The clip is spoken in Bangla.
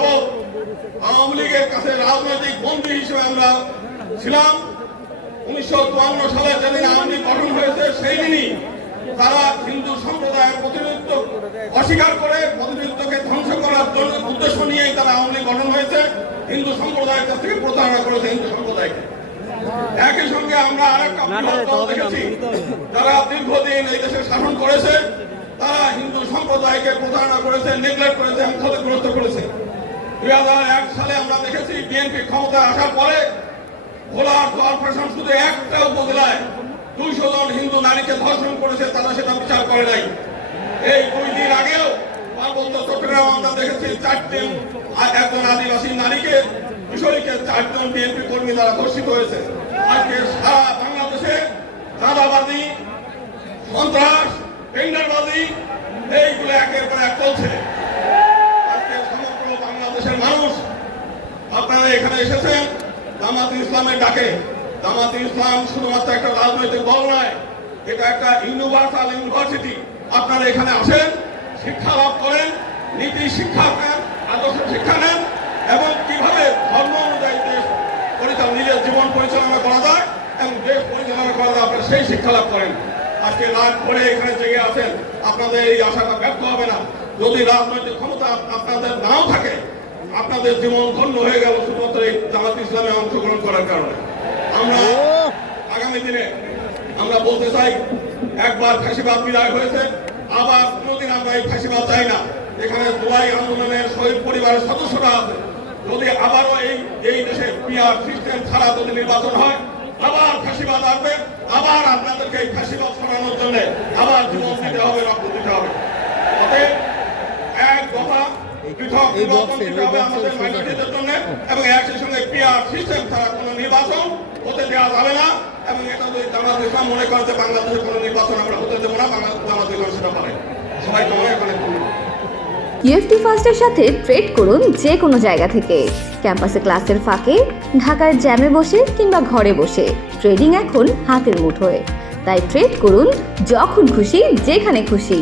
যাবৎ আওয়ামী লীগের কাছে রাজনৈতিক বন্দী হিসেবে আমরা ছিলাম। 1952 সালে যেদিন আওয়ামী লীগ গঠন হয়েছে সেই দিনই তারা হিন্দু সম্প্রদায়ের প্রতিনিধিত্ব অস্বীকার করে প্রতিনিধিত্বকে ধ্বংস করার জন্য উদ্দেশ্য নিয়েই তারা আওয়ামী লীগ গঠন হয়েছে। হিন্দু সম্প্রদায়ের কাছ থেকে প্রতারণা করেছে হিন্দু সম্প্রদায়কে। একই সঙ্গে আমরা আরেকটা দল দেখেছি যারা দীর্ঘদিন এই দেশে শাসন করেছে, তারা হিন্দু সম্প্রদায়কে প্রতারণা করেছে, নেগলেক্ট করেছে এবং ক্ষতিগ্রস্ত করেছে। 2001 সালে আমরা দেখেছি বিএনপি ক্ষমতায় আসার পরে ভোলার কর্পোরেশন শুধু একটা উপজেলায় 200 জন হিন্দু নারীকে ধর্ষণ করেছে, তারা সেটা বিচার করে নাই। এই 2 দিন আগেও পার্বত্য চট্টগ্রাম আমরা দেখেছি একজন আদিবাসী নারীকে কিশোরীকে 4 জন বিএনপি কর্মী দ্বারা ধর্ষিত হয়েছে। আজকে সারা বাংলাদেশে চাঁদাবাজি, সন্ত্রাস, টেন্ডারবাজি এইগুলো একের পর এক চলছে। আজকে সমগ্র বাংলাদেশের মানুষ আপনারা এখানে এসেছেন জামাত ইসলামের ডাকে। জামাত ইসলাম শুধুমাত্র একটা রাজনৈতিক দল নয়, এটা একটা ইউনিভার্সাল ইউনিভার্সিটি। আপনারা এখানে আসেন, শিক্ষা লাভ করেন, নীতি শিক্ষা নেন, আদর্শ শিক্ষা নেন এবং কিভাবে ধর্ম অনুযায়ী দেশ নিজের জীবন পরিচালনা করা যায় এবং দেশ পরিচালনা করা যায় আপনারা সেই শিক্ষা লাভ করেন। আজকে রাত করে এখানে জেগে আছেন, আপনাদের এই আশাটা ব্যর্থ হবে না। যদি রাজনৈতিক ক্ষমতা আপনাদের নাও থাকে, আপনাদের জীবন ধন্য হয়ে গেল শুধুমাত্র এই জামাত ইসলামে অংশগ্রহণ করার কারণে। আমরা আগামী দিনে আমরা বলতে চাই, একবার ফাঁসিবাদ বিদায় হয়েছে, আবার কোনোদিন আমরা এই ফাঁসিবাদ চাই না। এখানে জুলাই আন্দোলনের শহীদ পরিবারের সদস্যরা আছে, যদি আবারও এই দেশে পিআর সিস্টেম ছাড়া যদি নির্বাচন হয়, আবার ফাঁসিবাদ আসবে, আবার আপনাদেরকে এই ফাঁসিবাদ সরানোর জন্য আবার জীবন দিতে হবে, রক্ত দিতে হবে। অতএব এক দফা পৃথক নির্বাচন দিতে হবে আমাদের মাইনরিটিদের জন্য এবং একই সঙ্গে পিআর সিস্টেম ছাড়া কোনো নির্বাচন হতে দেওয়া যাবে না। এবং এটা যদি জামাত ইসলাম মনে করে যে বাংলাদেশে কোনো নির্বাচন আমরা হতে দেবো না, জামাত ইসলাম সেটা পারে। সবাইকে অনেক অনেক ধন্যবাদ। ইউএফটি ফার্স্টের সাথে ট্রেড করুন যে কোনো জায়গা থেকে। ক্যাম্পাসে ক্লাসের ফাঁকে, ঢাকার জ্যামে বসে কিংবা ঘরে বসে ট্রেডিং এখন হাতের মুঠোয়। তাই ট্রেড করুন যখন খুশি, যেখানে খুশি।